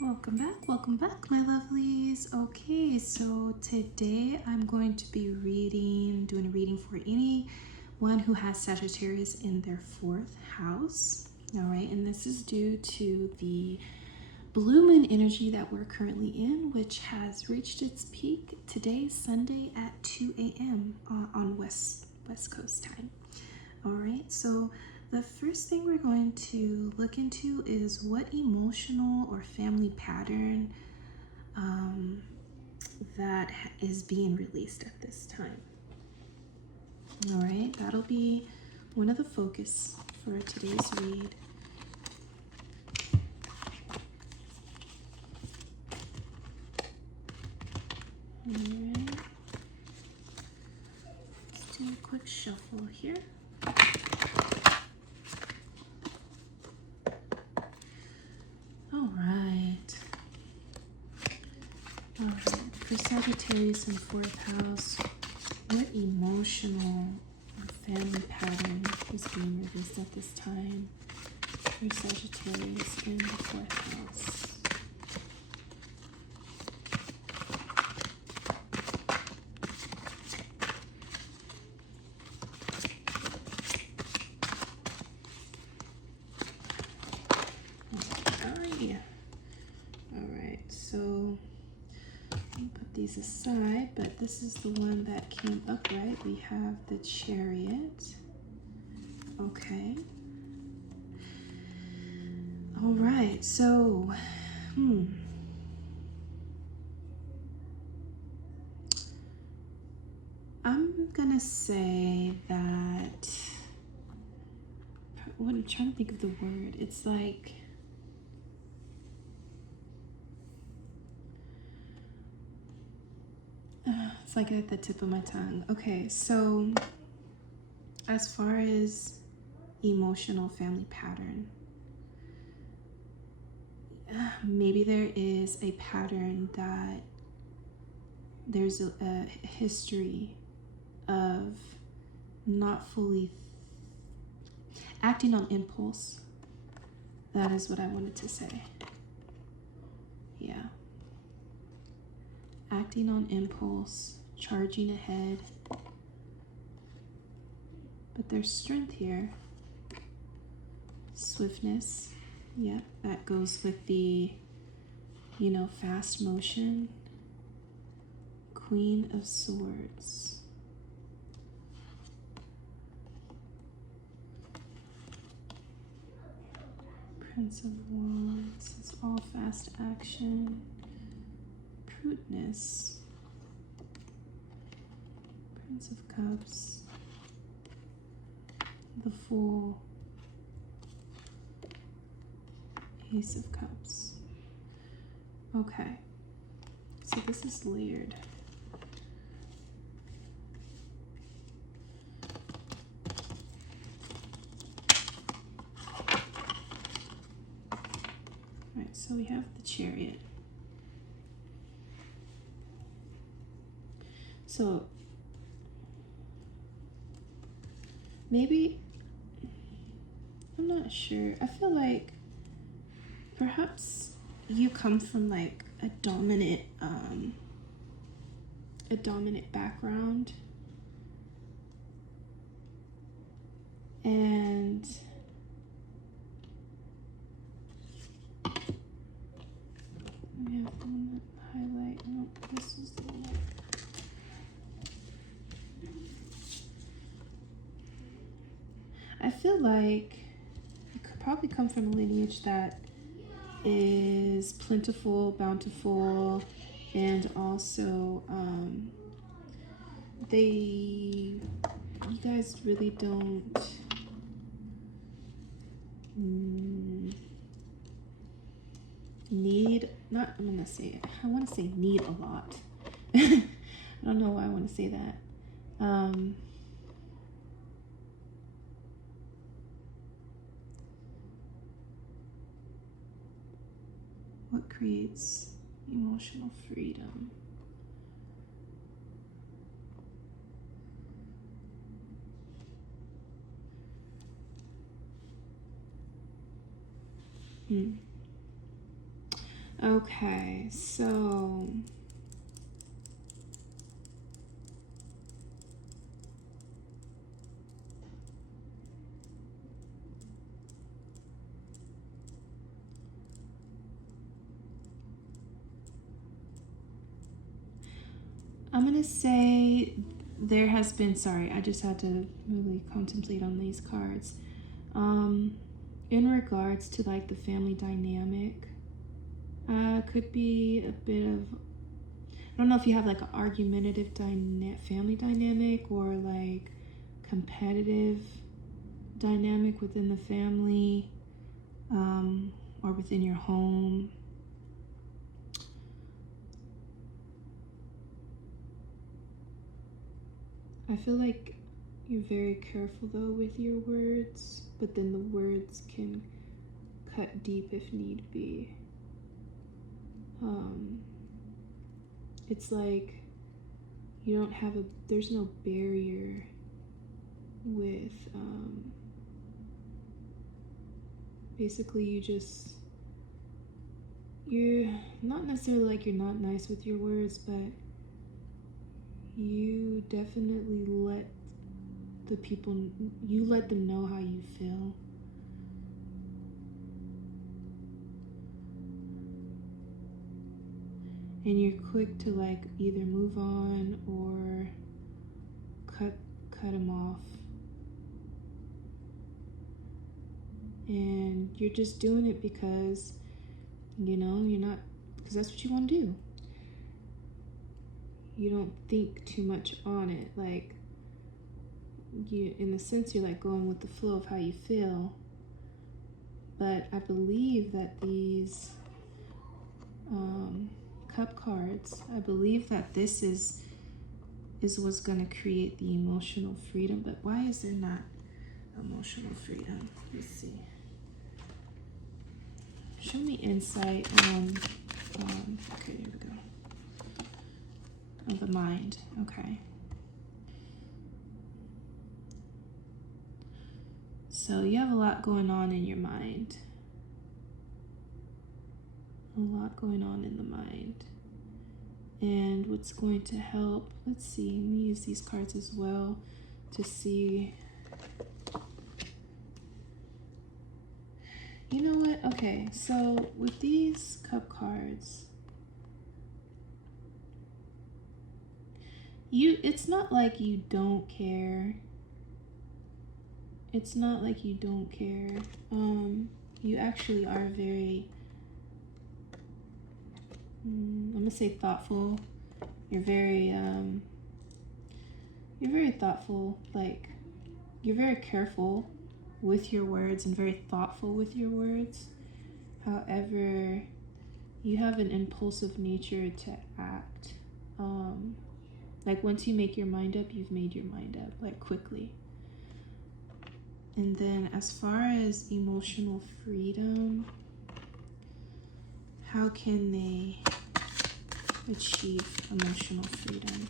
Welcome back, my lovelies. Okay, so today I'm going to be doing a reading for anyone who has Sagittarius in their 4th house. All right, and this is due to the blue moon energy that we're currently in, which has reached its peak today, Sunday at 2 a.m. On West Coast time. All right, so the first thing we're going to look into is what emotional or family pattern that is being released at this time. All right, that'll be one of the focus for today's read. All right, let's do a quick shuffle here. All right, for Sagittarius in 4th house, what emotional or family pattern is being released at this time for Sagittarius in the 4th house? Aside, but this is the one that came up, right? We have the Chariot. Okay. All right, so I'm gonna say that, what I'm trying to think of the word. It's like at the tip of my tongue. Okay, so as far as emotional family pattern, maybe there is a pattern that there's a history of not fully acting on impulse. That is what I wanted to say. Yeah. Acting on impulse, charging ahead. But there's strength here. Swiftness. Yeah, that goes with the, fast motion. Queen of Swords. Prince of Wands. It's all fast action. Prudeness. Prince of Cups. The Fool. Ace of Cups. Okay, so this is layered. All right, so we have the Chariot. So maybe, I'm not sure. I feel like perhaps you come from like a dominant background, and we have one highlight. No, this was the one. I feel like you could probably come from a lineage that is plentiful, bountiful, and also you guys really don't need, not, I'm gonna say it, I want to say need a lot. I don't know why I want to say that. What creates emotional freedom? Okay, so I'm gonna say there has been, sorry, I just had to really contemplate on these cards. In regards to like the family dynamic, could be a bit of, I don't know if you have like an argumentative family dynamic or like competitive dynamic within the family, or within your home. I feel like you're very careful though with your words, but then the words can cut deep if need be. It's like you don't have there's no barrier with, basically you're not necessarily like you're not nice with your words, but you definitely let them know how you feel. And you're quick to like either move on or cut them off. And you're just doing it because, because that's what you want to do. You don't think too much on it. Like, in a sense, you're like going with the flow of how you feel. But I believe that these cup cards, I believe that this is what's going to create the emotional freedom. But why is there not emotional freedom? Let's see. Show me insight on, okay, here we go. Of the mind, okay. So you have a lot going on in your mind. A lot going on in the mind. And what's going to help, let's see, let me use these cards as well to see. You know what? Okay, so with these cup cards, it's not like you don't care. It's not like you don't care. You actually are very, I'm gonna say thoughtful. You're very thoughtful. Like, you're very careful with your words and very thoughtful with your words. However, you have an impulsive nature to act. Like, once you make your mind up, you've made your mind up, like, quickly. And then as far as emotional freedom, how can they achieve emotional freedom?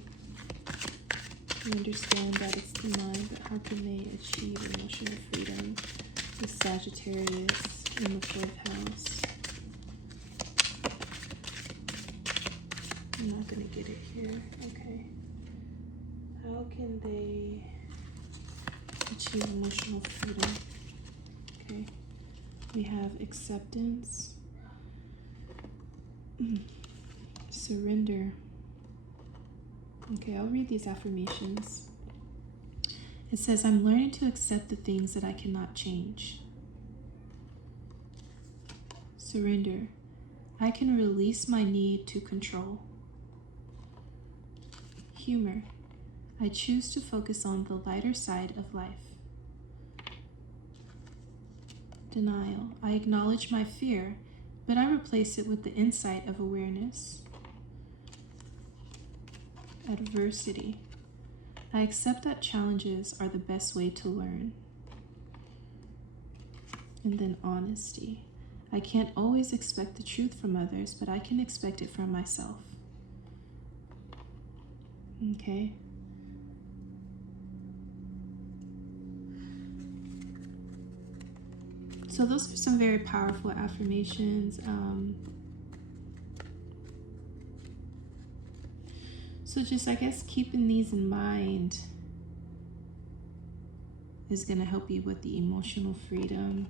You understand that it's the mind, but how can they achieve emotional freedom? The Sagittarius in the 4th house. I'm not going to get it here. Okay. How can they achieve emotional freedom? Okay. We have acceptance, surrender. Okay, I'll read these affirmations. It says, I'm learning to accept the things that I cannot change. Surrender. I can release my need to control. Humor. I choose to focus on the lighter side of life. Denial. I acknowledge my fear, but I replace it with the insight of awareness. Adversity. I accept that challenges are the best way to learn. And then honesty. I can't always expect the truth from others, but I can expect it from myself. Okay. So those are some very powerful affirmations. So just, I guess, keeping these in mind is going to help you with the emotional freedom.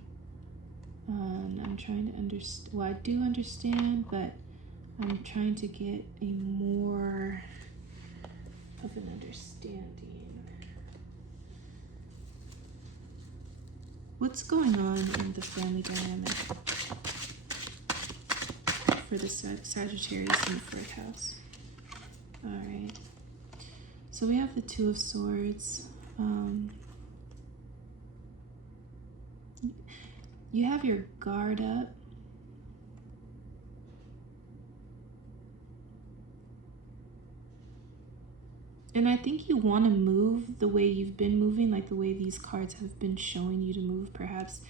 I'm trying to understand, well, I do understand, but I'm trying to get a more of an understanding. What's going on in the family dynamic for the Sagittarius in the 4th house? All right. So we have the 2 of Swords. You have your guard up. And I think you want to move the way you've been moving, like the way these cards have been showing you to move. Perhaps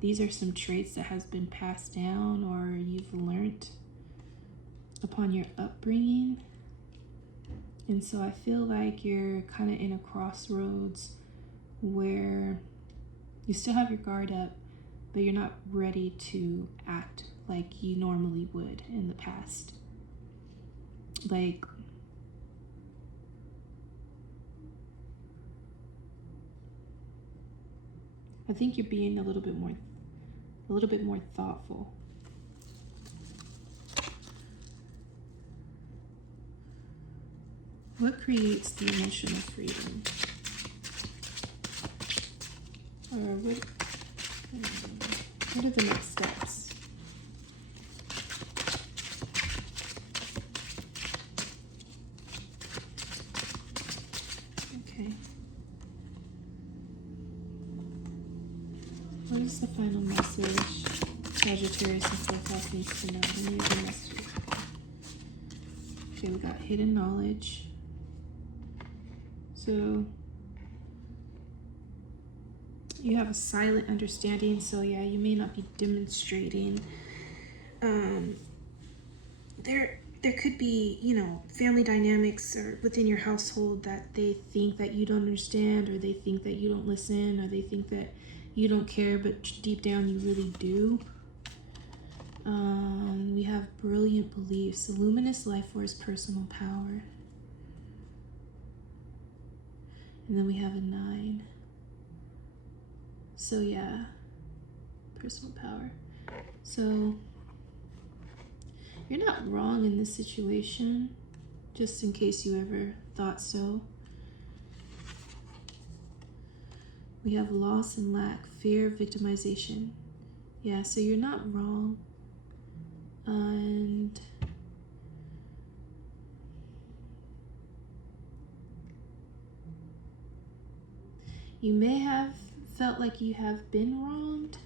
these are some traits that has been passed down or you've learned upon your upbringing. And so I feel like you're kind of in a crossroads where you still have your guard up, but you're not ready to act like you normally would in the past. Like, I think you're being a little bit more thoughtful. What creates the emotional freedom? Or what are the next steps? Okay. What is the final message Sagittarius and 4th house needs to know? What are the messages? Okay, we got hidden knowledge. So you have a silent understanding, so yeah, you may not be demonstrating. There could be, you know, family dynamics or within your household that they think that you don't understand, or they think that you don't listen, or they think that you don't care, but deep down you really do. We have brilliant beliefs, luminous life force, personal power. And then we have a 9. So yeah, personal power. So you're not wrong in this situation, just in case you ever thought so. We have loss and lack, fear, victimization. Yeah, so you're not wrong. And you may have felt like you have been wronged.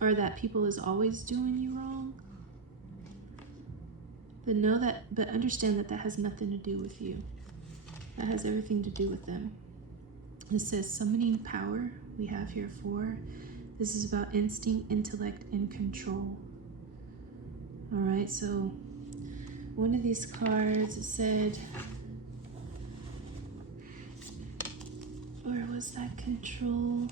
Or that people is always doing you wrong. But understand that that has nothing to do with you. That has everything to do with them. It says summoning power. We have here 4. This is about instinct, intellect, and control. All right, so one of these cards, it said, or was that control?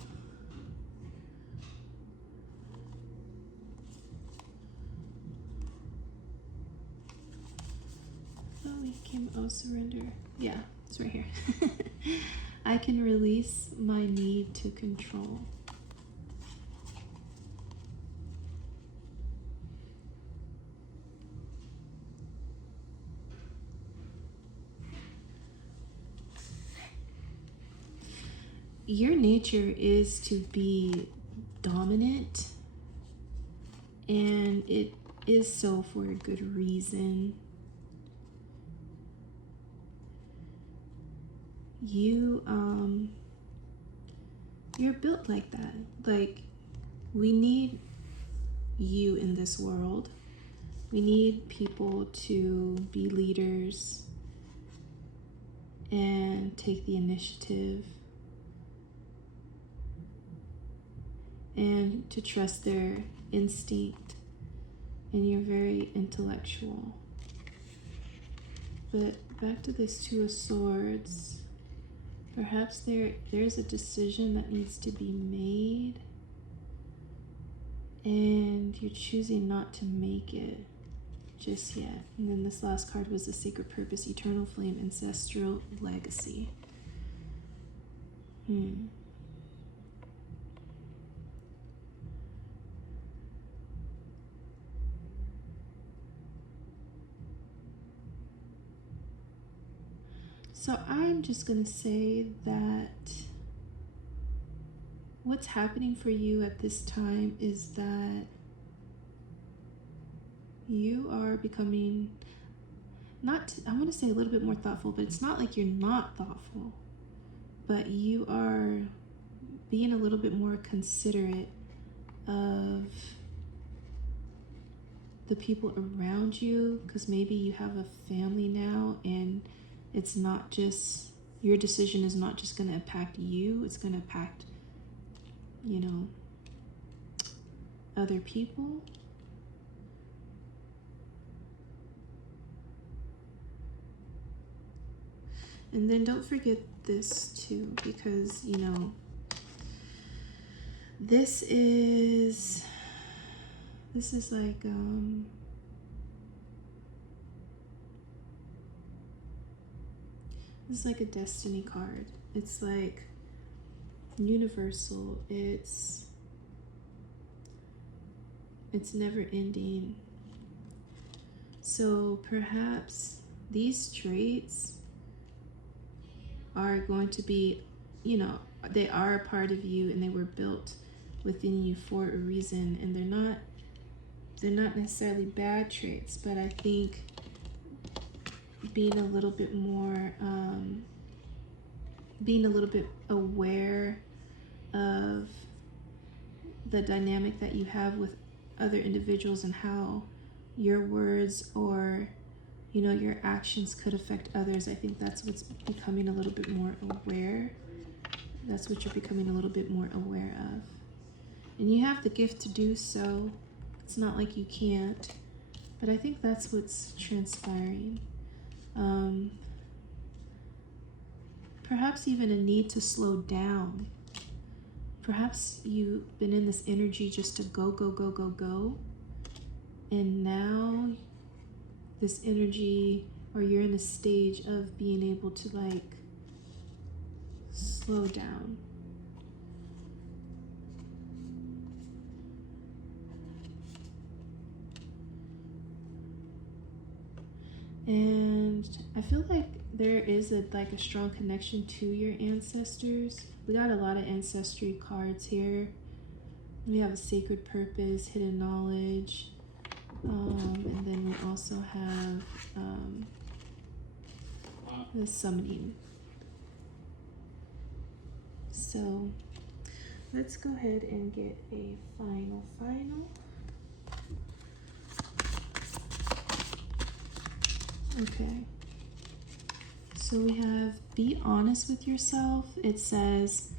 Oh, surrender. Yeah, it's right here. I can release my need to control. Your nature is to be dominant, and it is so for a good reason. You're built like that. Like, we need you in this world. We need people to be leaders and take the initiative and to trust their instinct. And you're very intellectual. But back to this 2 of Swords. Perhaps there's a decision that needs to be made, and you're choosing not to make it. just yet. And then this last card was the Sacred Purpose, Eternal Flame, Ancestral Legacy. So I'm just going to say that what's happening for you at this time is that you are becoming, I want to say a little bit more thoughtful, but it's not like you're not thoughtful, but you are being a little bit more considerate of the people around you, because maybe you have a family now and it's not just, your decision is not just going to impact you, it's going to impact, you know, other people. And then don't forget this too, because, you know, this is like, it's like a destiny card. It's like universal. It's never ending. So perhaps these traits are going to be, you know, they are a part of you and they were built within you for a reason, and they're not necessarily bad traits, but I think being a little bit more aware of the dynamic that you have with other individuals and how your words or, you know, your actions could affect others. I think that's what's becoming a little bit more aware. That's what you're becoming a little bit more aware of. And you have the gift to do so. It's not like you can't, but I think that's what's transpiring. Perhaps even a need to slow down. Perhaps you've been in this energy just to go, go, go, go, go. And now this energy, or you're in a stage of being able to like slow down. And I feel like there is a strong connection to your ancestors. We got a lot of ancestry cards here. We have a Sacred Purpose, Hidden Knowledge, and then we also have the Summoning. So let's go ahead and get a final. Okay, so we have be honest with yourself. It says,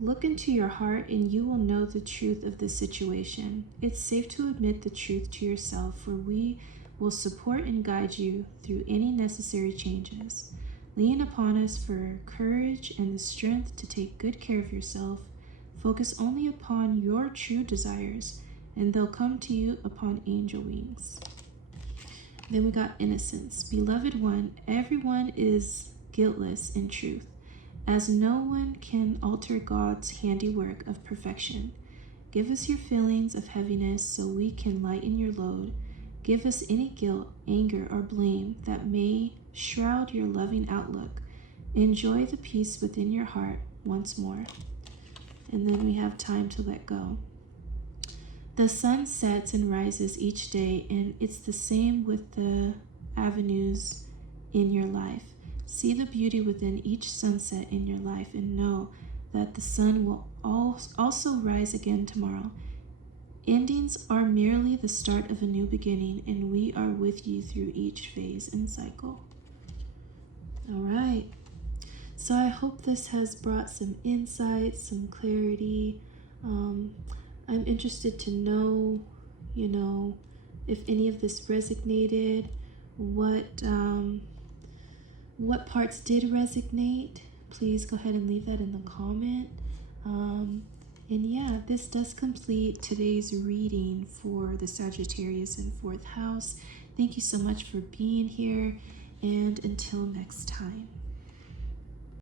look into your heart and you will know the truth of the situation. It's safe to admit the truth to yourself, for we will support and guide you through any necessary changes. Lean upon us for courage and the strength to take good care of yourself. Focus only upon your true desires, and they'll come to you upon angel wings. Then we got innocence. Beloved one, everyone is guiltless in truth, as no one can alter God's handiwork of perfection. Give us your feelings of heaviness so we can lighten your load. Give us any guilt, anger, or blame that may shroud your loving outlook. Enjoy the peace within your heart once more. And then we have time to let go. The sun sets and rises each day, and it's the same with the avenues in your life. See the beauty within each sunset in your life and know that the sun will also rise again tomorrow. Endings are merely the start of a new beginning, and we are with you through each phase and cycle. All right. So I hope this has brought some insight, some clarity. I'm interested to know, you know, if any of this resonated, what parts did resonate. Please go ahead and leave that in the comment. And yeah, this does complete today's reading for the Sagittarius in 4th house. Thank you so much for being here, and until next time.